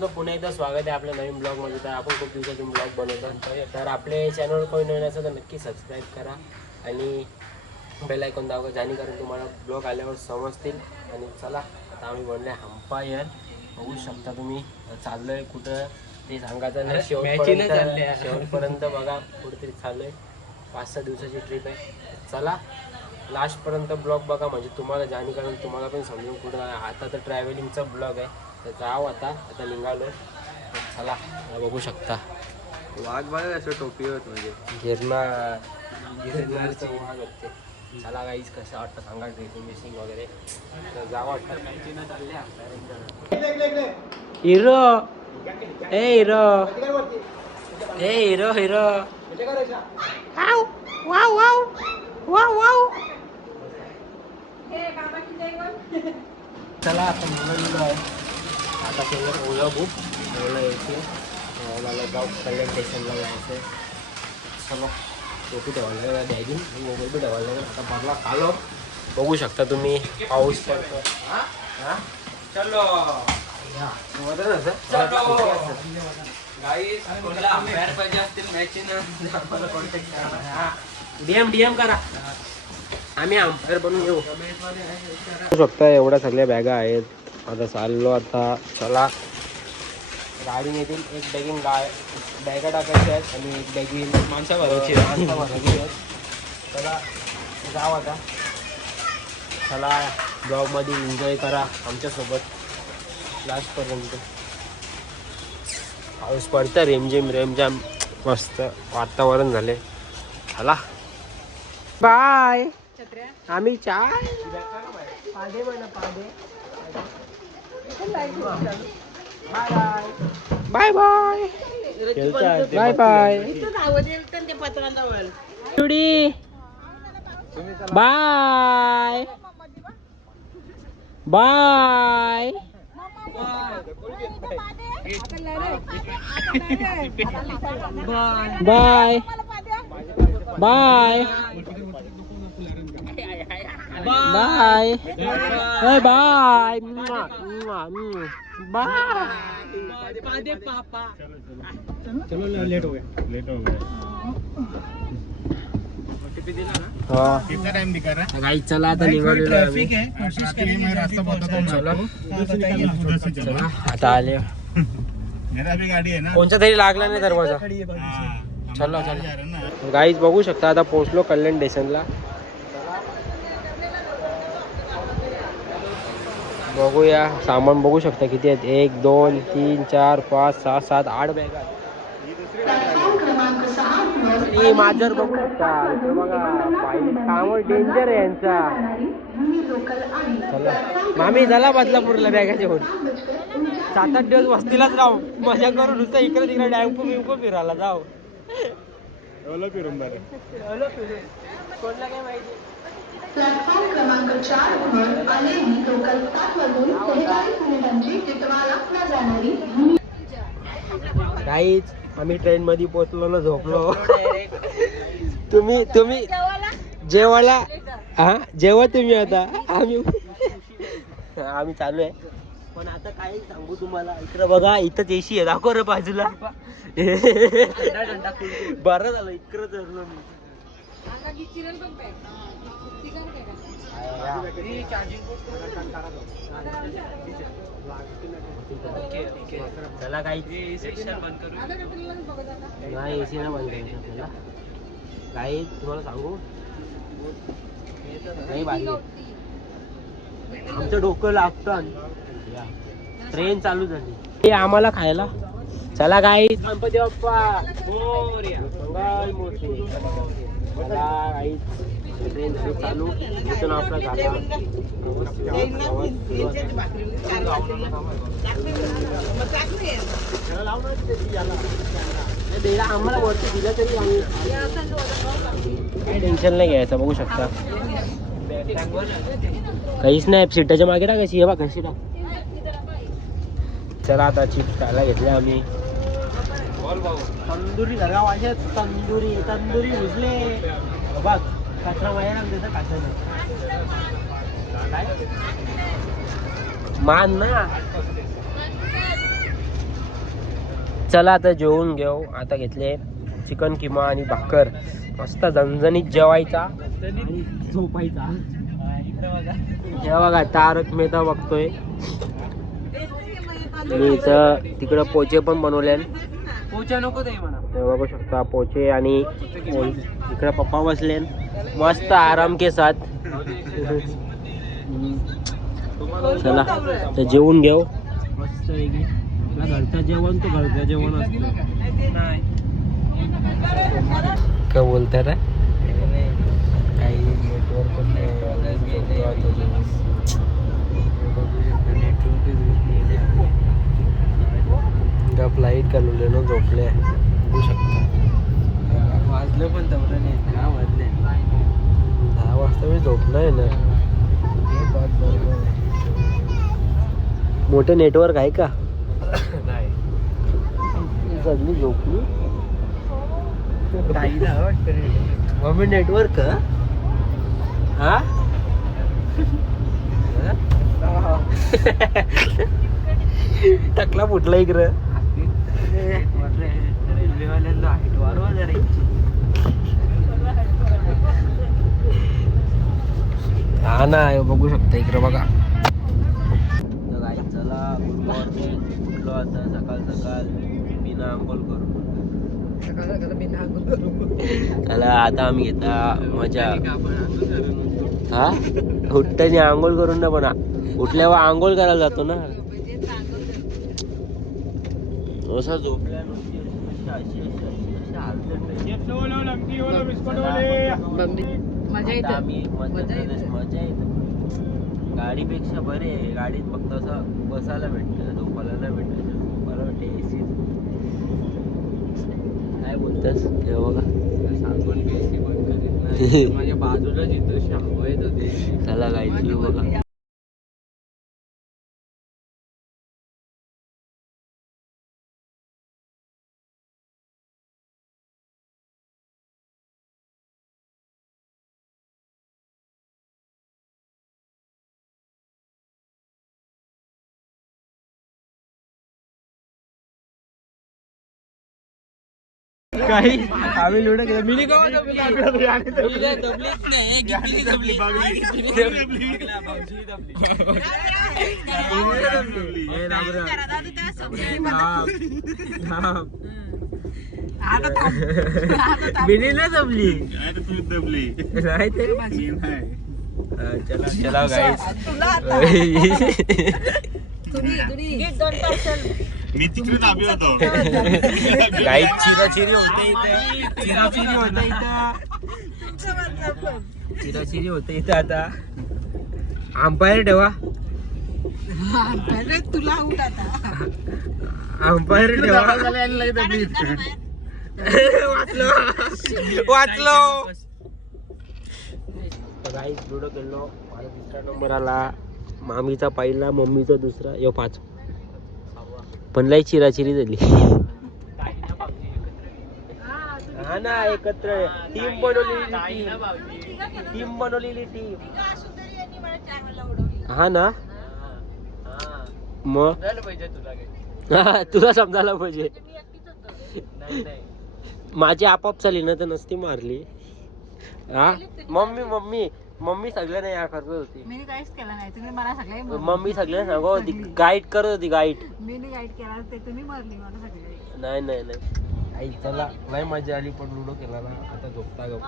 तुमचं पुन्हा एकदा स्वागत आहे आपल्या नवीन ब्लॉगमध्ये. तर आपण खूप दिवसातून ब्लॉग बनवतो, तर आपले चॅनल कोणी नवीन असेल तर नक्की सबस्क्राईब करा आणि बेल आयकॉन दाबा, जेणेकरून तुम्हाला ब्लॉग आल्यावर समजतील. आणि चला आता आम्ही बनले हंपायर. बघू शकता तुम्ही चाललो आहे कुठं ते सांगायचं नाही, शेवटपर्यंत बघा. कुठेतरी चाललो आहे, 5-6 दिवसाची ट्रिप आहे. चला लास्टपर्यंत ब्लॉग बघा, म्हणजे तुम्हाला जेणेकरून तुम्हाला पण समजून कुठं. आता तर ट्रॅव्हलिंगचा ब्लॉग आहे, तर जाऊ आता निघालो. चला बघू शकता वाघ बघा असं टोपी होत म्हणजे गिरणारचं वाघ होते. चला गाईज कसं वाटतं सांगा, ड्रेसिंग वगैरे. तर जावं वाटतं. हिरो ए हिरो ए hero hero wow wow wow wow. चला आता निघालेलो आहे. आता केलं ओला बुक, ओला यायचे, ओलाला जाऊ कल्याण स्टेशनला जायचं. चलो टोपी ठेवायला द्यायची, मोबाईल बी ठेवायला. आता भरला कालो बघू शकता तुम्ही, पाऊस पडतो. चलो डीएम करा, आम्ही अंपायर बनून येऊ. बघू शकता एवढ्या सगळ्या बॅगा आहेत. आता चाललो आता. चला गाडीने येतील. एक बॅगिंग बॅगा टाकायच्या आहेत आणि एक बॅगिंग माणसा भरायची आहेत. चला जाऊ आता. चला ब्लॉगमध्ये एन्जॉय करा आमच्यासोबत लास्टपर्यंत. पाऊस पडतं, रेमझेम मस्त वातावरण झाले. चला बाय. आम्ही चाय पाडे म्हणा पाडे. Bye bye bye bye Judy bye bye bye bye bye bye bye bye पापा. चलो लेट हो गया. हाँ कितना टाइम दिखा रहा है गाइस, चला आता निघालेलो आहे. ट्रैफिक है, कोशिश करिए मैं रास्ता बताता हूँ. चलो आता आले. मेरा भी गाड़ी है ना. कोणचा तरी लागला नाही दरवाजा. चलो गाईज बघू शकता आता पोहोचलो कल्याण स्टेशनला. बघूया सामान बघू शकता किती आहेत. 1 2 3 4 5 6 7 8 बॅगा. माझर बघू शकता. बघा कामं डेंजर आहे यांचा. चला मामी झाला बदलापूरला बॅगा घेऊन. 7-8 दिवस वस्तीलाच राहू, मजा करू, नुसतं इकडे तिकडे डॅम्पो फिरायला जाऊ. कोणला काय माहिती. प्लॅटफॉर्म क्रमांक 4 वर आलेली लोकल 7 वाजून 43 मिनिटांची टिटवाळा ला जाणारी. काहीच आम्ही ट्रेन मध्ये पोहोचलो ना, झोपलो. तुम्ही जेवायला हा जेवा तुम्ही. आता आम्ही चालू आहे. पण आता काय सांगू तुम्हाला, इकडं बघा, इथंच एसी आहे. दाखव रे बाजूला. बरं झालं इकडं धरलो मी. चला काही नाही, एसी नाही बंद करायचं. काही तुम्हाला सांगू नाही, भारी आमचं डोकं लागतं. ट्रेन चालू झाली हे आम्हाला खायला. चला काही गणपती बाप्पा मंगल मूर्ती. चला काही ट्रेन झाली चालू. इथून आपला झाला आम्हाला वरती दिलं तरी आम्ही काही टेन्शन नाही घ्यायचं. बघू शकता काहीच नाही. सीटाच्या मागे टाकायची. हे बघा कशी टाक. चला आता चिप्स खायला घेतले आम्ही. तंदुरी धरा वाजत. तंदुरी उजले बघ. कचरा माया देतं कचरा काय मान ना. चला आता जेवून घेऊ. आता घेतले चिकन किमा आणि भाकर, मस्त झणझणीत जेवायचा आणि झोपायचा. हे बघा तारक मेहता बघतोय मी. इथं तिकडं पोचे पण बनवले, पोचे नको ते म्हणा. बघू शकता पोचे, आणि इकडे पप्पा बसले मस्त आराम के साथ. चला तर जेवून घेऊ मस्त पैकी. आपल्या घरचं जेवण तो घरचं जेवण असतं. काय बोलताय रे? काही नेटवर्क पण फ्लाईट काढले ना, झोपले बघू शकता. वाजले पण तेवढं नाही, 10 वाजले. 10 वाजता मी झोपलोय ना. मोठे नेटवर्क आहे का? नाही, सगळी झोपली. मम्मी नेटवर्क हा टकला फुटला इकडं. रेल्वेवाल्यांना हा ना, बघू शकता इकडं बघा. चला गुड मॉर्निंग. उठलो आता सकाळ सकाळ बिना आंघोळ करू. चला आता आम्ही घेता मजा. हा उठताना आंघोळ करून ना, पण उठल्यावर आंघोळ करायला जातो ना. असा झोपल्यानंतर मजा येते. गाडीपेक्षा बरे आहे. गाडीत फक्त असं बसायला भेटतं, झोपायला नाही भेटतं. झोपायला भेटते एसी. काय बोलतस हे बघा. माझ्या बाजूला जिथं शांत येत होते. चला गायची बघा. काही आम्ही लुडो केलं. मिनी मिनी नाही जमली. नाही तरी चला चला गाईस. मी तिकडे दाबी होतो. गाई चिराचिरी होते इथं. चिराचिरी होते इथं. चिराचिरी होते इथं. आता अंपायर ठेवा. तुला उठ आता. अंपायर ठेवा. वाचलो. गाईस लुडो खेळलो. माझा 3रा नंबर आला. मामीचा पहिला, मम्मीचा 2रा, यो 5. पण लय चिराचिरी झाली. हा ना, एकत्र टीम बनवलेली टीम. हा ना, मग तुला समजायला पाहिजे. माझी आपाप चालली ना, तर नसती मारली. हा मम्मी मम्मी मम्मी सगळ्या नाही करत होती. मी काहीच केलं नाही. तुम्ही मला सगळे मम्मी सगळ्या सांगत होती, गाईड करत होती. गाईड मी गाईड केला ते तुम्ही मारली मला सगळे. नाही नाही नाही. आई चला लय मजा आली, पण लुडो केला ना. आता झोपता गप.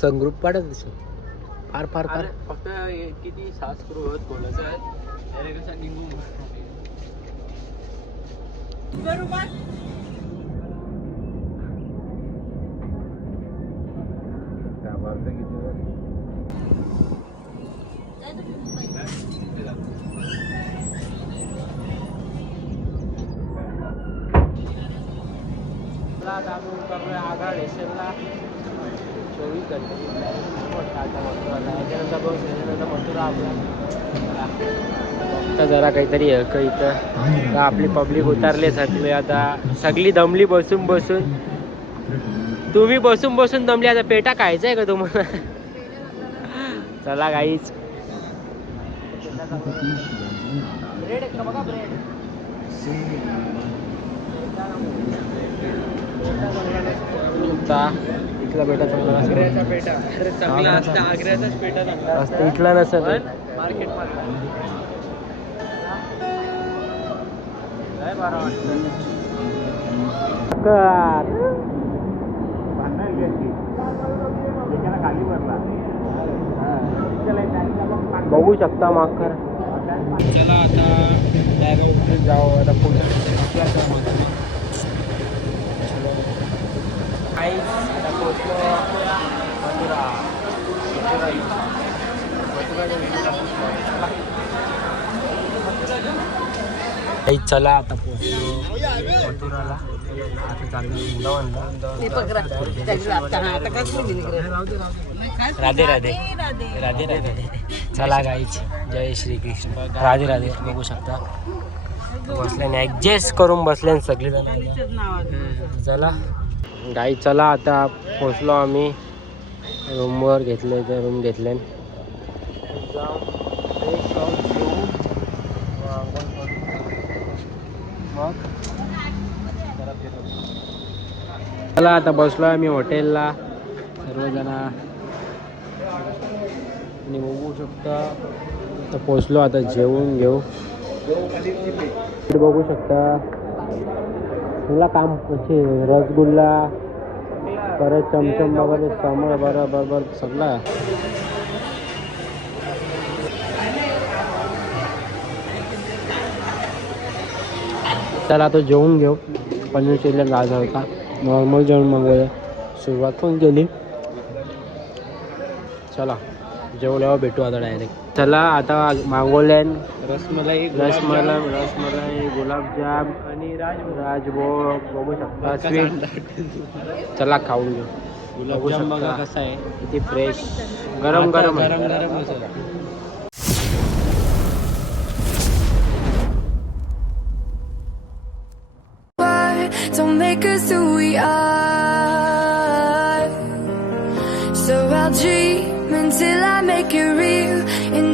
संग्रुप पाडत दिसत. फार फार फार फक्त किती 6 स्क्रू होत बोलायचं आहे. कसा निघून चला आता आम्ही उतरलोय आग्रा स्टेशनला. 24 घंटे त्याच्यानंतर बघ त्याच्यानंतर मथुरा आपला. फक्त जरा काहीतरी का इथं का आपली पब्लिक उतरले सगळे आता. सगळी दमली बसून बसून. तुम्ही बसून बसून दमली. आता पेटा खायचा आहे का तुम्हाला? चला गाईच. ब्रेड आहे का बघा ब्रेड. इथला पेटा चांगला आग्र्याचा पेटा चांगला असतं. आग्र्याचाच पेटा चांगला असतं इथला नसतं. मार्केट बघू शकता माकर. चला आता डायरेक्ट जाऊ आता पुढे. आता पोचलो मथुरा. चला आता पोचलो मथुराला. आता चाललो राधे राधे राधे राधे. चला गाईच. जय श्री कृष्ण. राधे राधे. बघू शकता बसल्याने ॲडजस्ट करून बसल्याने सगळे जण. चला गाई चला आता पोचलो आम्ही. रूमवर घेतले ते रूम घेतले. चला आता बसलो आम्ही हॉटेलला सर्वजण. आणि बघू शकता आता पोचलो. आता जेवून घेऊ. बघू शकता तुला काम कसे रसगुल्ला परत चमचम वगैरे समोर बरोबर सगळं. चला आता जेवून घेऊ. पनीर चिल्ली राजा होता. नॉर्मल जेवण मागवलं. सुरुवात पण केली. चला जेवल्यावर भेटू आता डायरेक्ट. चला आता मागवल्यान रसमलाई गुलाबजाम आणि राजभोग बघू शकता स्वीट. चला खाऊन घेऊ. गुलाबजाम बघा कसा आहे. किती फ्रेश गरम गरम आहे. Don't make us who we are. So I'll dream until I make it real. And